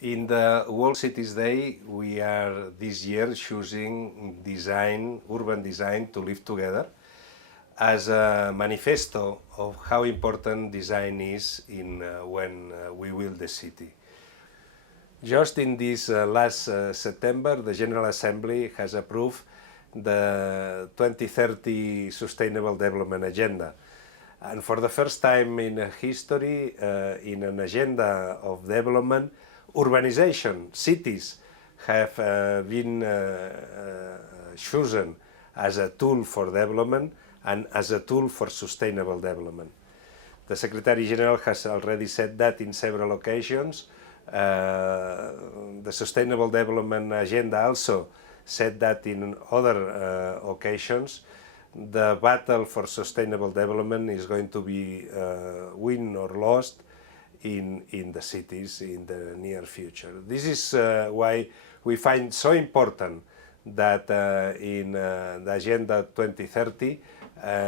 In the World Cities Day, we are this year choosing urban design to live together as a manifesto of how important design is when we build the city. Just in this last September, the General Assembly has approved the 2030 Sustainable Development Agenda. And for the first time in history, in an agenda of development, urbanization, cities have been chosen as a tool for development and as a tool for sustainable development. The Secretary General has already said that in several occasions. The Sustainable Development Agenda also said that in other occasions. The battle for sustainable development is going to be win or lost in the cities in the near future. This is why we find so important that in the Agenda 2030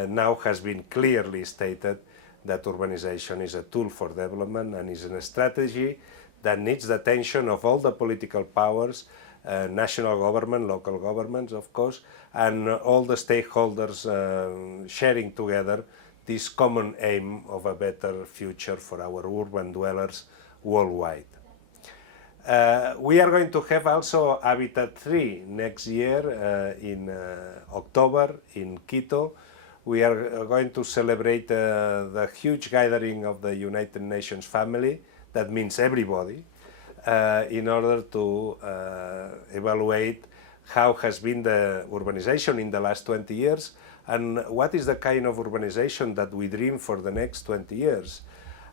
now has been clearly stated that urbanization is a tool for development and is a strategy that needs the attention of all the political powers, national government, local governments, of course, and all the stakeholders sharing together this common aim of a better future for our urban dwellers worldwide. We are going to have also Habitat 3 next year in October in Quito. We are going to celebrate the huge gathering of the United Nations family. That means everybody, in order to evaluate how has been the urbanization in the last 20 years and what is the kind of urbanization that we dream for the next 20 years.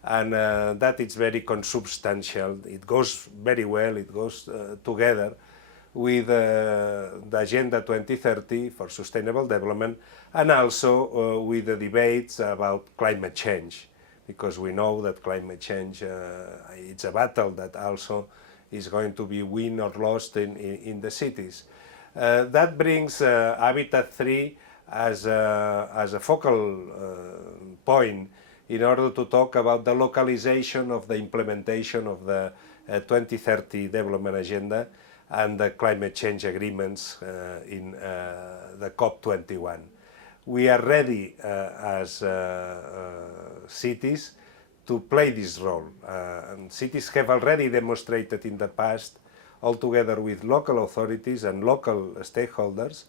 And that is very consubstantial. It goes very well, it goes together with the Agenda 2030 for Sustainable Development and also with the debates about climate change. Because we know that climate change, it's a battle that also is going to be won or lost in the cities. That brings Habitat 3 as a focal point in order to talk about the localization of the implementation of the 2030 Development Agenda and the climate change agreements in the COP21. We are ready as cities to play this role. And cities have already demonstrated in the past, all together with local authorities and local stakeholders,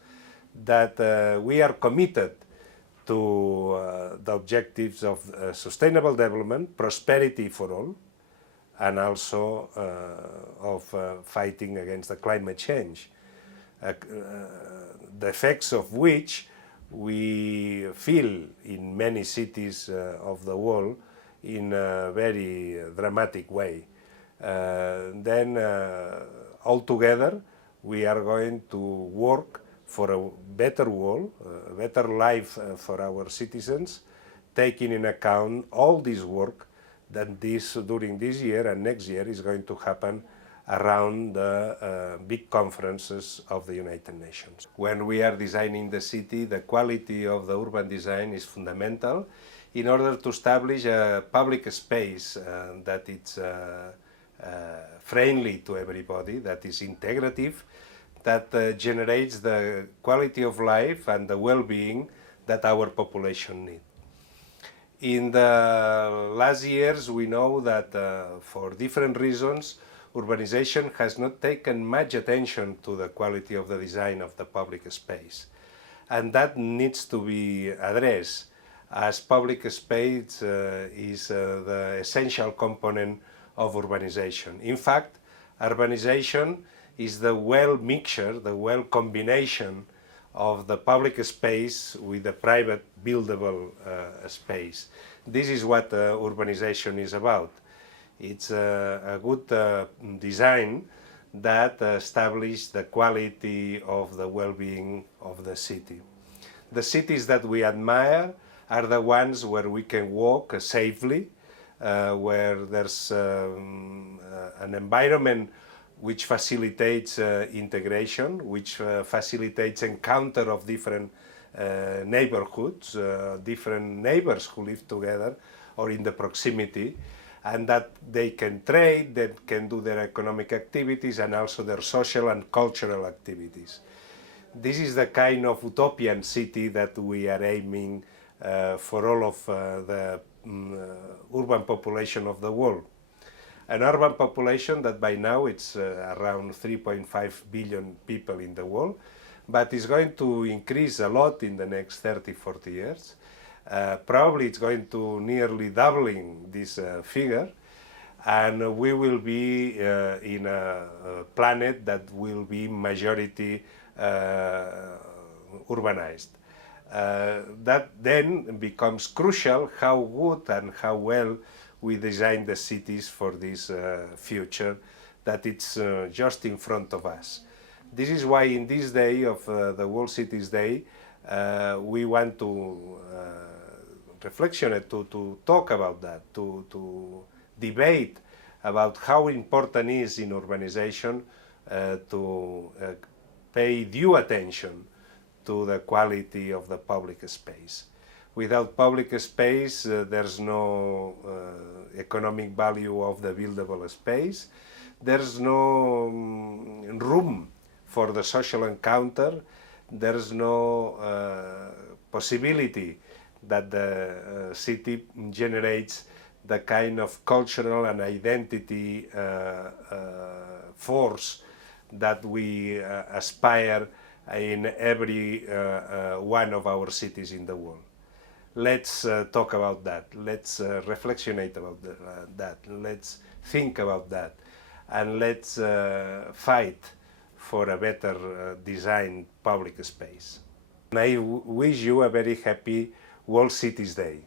that we are committed to the objectives of sustainable development, prosperity for all, and also of fighting against the climate change, the effects of which we feel in many cities of the world in a very dramatic way. Then all together we are going to work for a better world, a better life for our citizens, taking in account all this work that during this year and next year is going to happen around the big conferences of the United Nations. When we are designing the city, the quality of the urban design is fundamental in order to establish a public space that is friendly to everybody, that is integrative, that generates the quality of life and the well-being that our population needs. In the last years, we know that for different reasons, urbanization has not taken much attention to the quality of the design of the public space. And that needs to be addressed, as public space is the essential component of urbanization. In fact, urbanization is the well mixture, the well combination of the public space with the private buildable space. This is what urbanization is about. It's a good design that establishes the quality of the well-being of the city. The cities that we admire are the ones where we can walk safely, where there's an environment which facilitates integration, which facilitates encounter of different neighborhoods, different neighbors who live together or in the proximity, and that they can trade, they can do their economic activities and also their social and cultural activities. This is the kind of utopian city that we are aiming for all of the urban population of the world. An urban population that by now it's around 3.5 billion people in the world, but is going to increase a lot in the next 30-40 years. Probably it's going to nearly doubling this figure, and we will be in a planet that will be majority urbanized. That then becomes crucial how good and how well we design the cities for this future that it's just in front of us. This is why in this day of the World Cities Day, we want to reflectionate, to talk about that, to debate about how important it is in urbanization to pay due attention to the quality of the public space. Without public space, there's no economic value of the buildable space. There's no room for the social encounter. There's no possibility that the city generates the kind of cultural and identity force that we aspire in every one of our cities in the world. Let's talk about that. Let's reflectionate about that. Let's think about that. And let's fight for a better designed public space. And I wish you a very happy World Cities Day.